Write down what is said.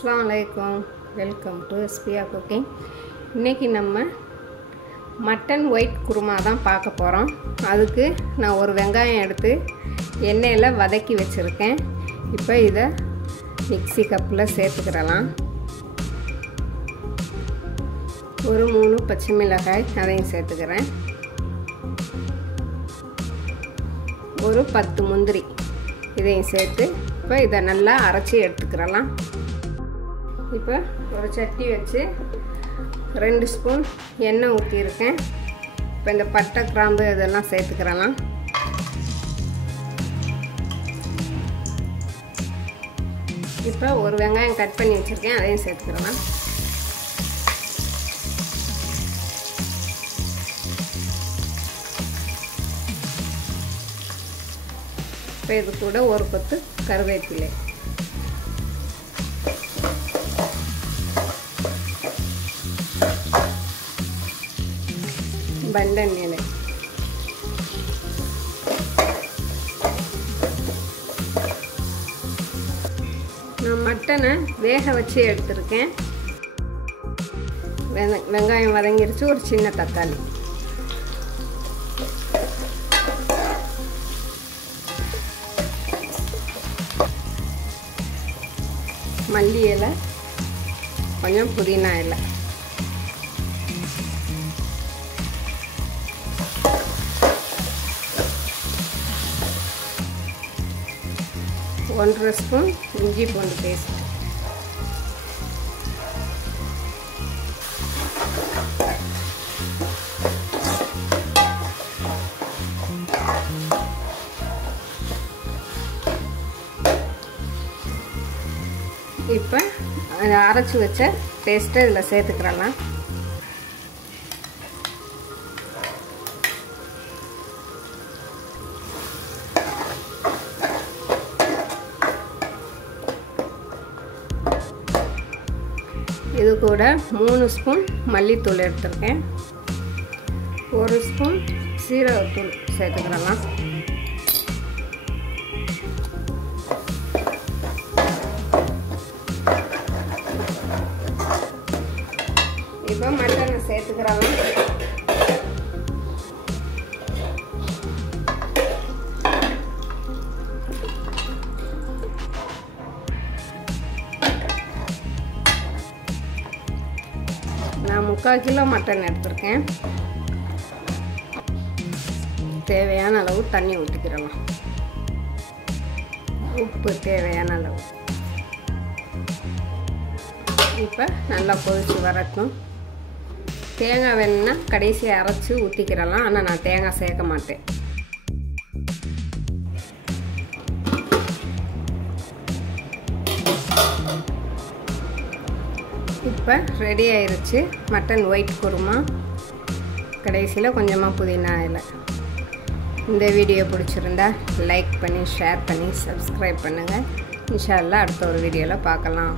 अस्सलामुअलैकुम welcome to एसपिया cooking. इनकी நம்ம மட்டன் ஒயிட் குருமா தான் பார்க்க போறோம்। அதுக்கு நான் ஒரு வெங்காயம் எடுத்து எண்ணெயில வதக்கி வச்சிருக்கேன்। இப்போ இத மிக்ஸி கப்ல சேர்த்துக்கலாம்। ஒரு 3 பச்சை மிளகாய் அதையும் சேர்த்துக்கிறேன்। ஒரு 10 முந்திரி இதையும் சேர்த்து இப்போ இத நல்லா அரைச்சி எடுத்துக்கலாம்। இப்போ ஒரு சட்டி வச்சு 2 ஸ்பூன் எண்ணெய் ஊத்தி இருக்கேன்। இப்போ இந்த பட்டை கிராம்பு இதெல்லாம் சேர்த்துக்கலாம்। இப்போ ஒரு வெங்காயம் கட் பண்ணி வச்சிருக்கேன், அதையும் சேர்த்துக்கலாம்। இப்போ இது கூட ஒரு கொத்து கருவேப்பிலை, பண்டன் இலை, நான் மட்டனை வேக வச்சு எடுத்துருக்கேன்। வெங்காயம் வதங்கிருச்சு, ஒரு சின்ன தக்காளி, மல்லி இலை, கொஞ்சம் புதினா இலை, ஒன்றரை ஸ்பூன் இஞ்சி பூண்டு பேஸ்ட், இப்போ அரைச்சி வச்ச பேஸ்ட்டை இதில் சேர்த்துக்கிறலாம்। இது கூட 3 ஸ்பூன் மல்லித்தூள் எடுத்துருக்கேன், 1 ஸ்பூன் சீரகத்தூள் சேர்த்துக்கிறலாம்। இப்போ மட்டனை சேர்த்துக்கிறலாம்। நான் 3/4 கிலோ மட்டன் எடுத்துருக்கேன்। தேவையான அளவு தண்ணி ஊற்றிக்கிறலாம், உப்பு தேவையான அளவு। இப்போ நல்லா கொதிச்சு வரட்டும்। தேங்காய் வேணும்னா கடைசியை அரைச்சி ஊற்றிக்கிறலாம், ஆனால் நான் தேங்காய் சேர்க்க மாட்டேன்। இப்போ ரெடி ஆயிருச்சு மட்டன் ஒயிட் குருமா। கடைசியில் கொஞ்சமாக புதினா இலை। இந்த வீடியோ பிடிச்சிருந்தா லைக் பண்ணி ஷேர் பண்ணி சப்ஸ்கிரைப் பண்ணுங்கள்। இன்ஷா அல்லாஹ் அடுத்த ஒரு வீடியோவில் பார்க்கலாம்।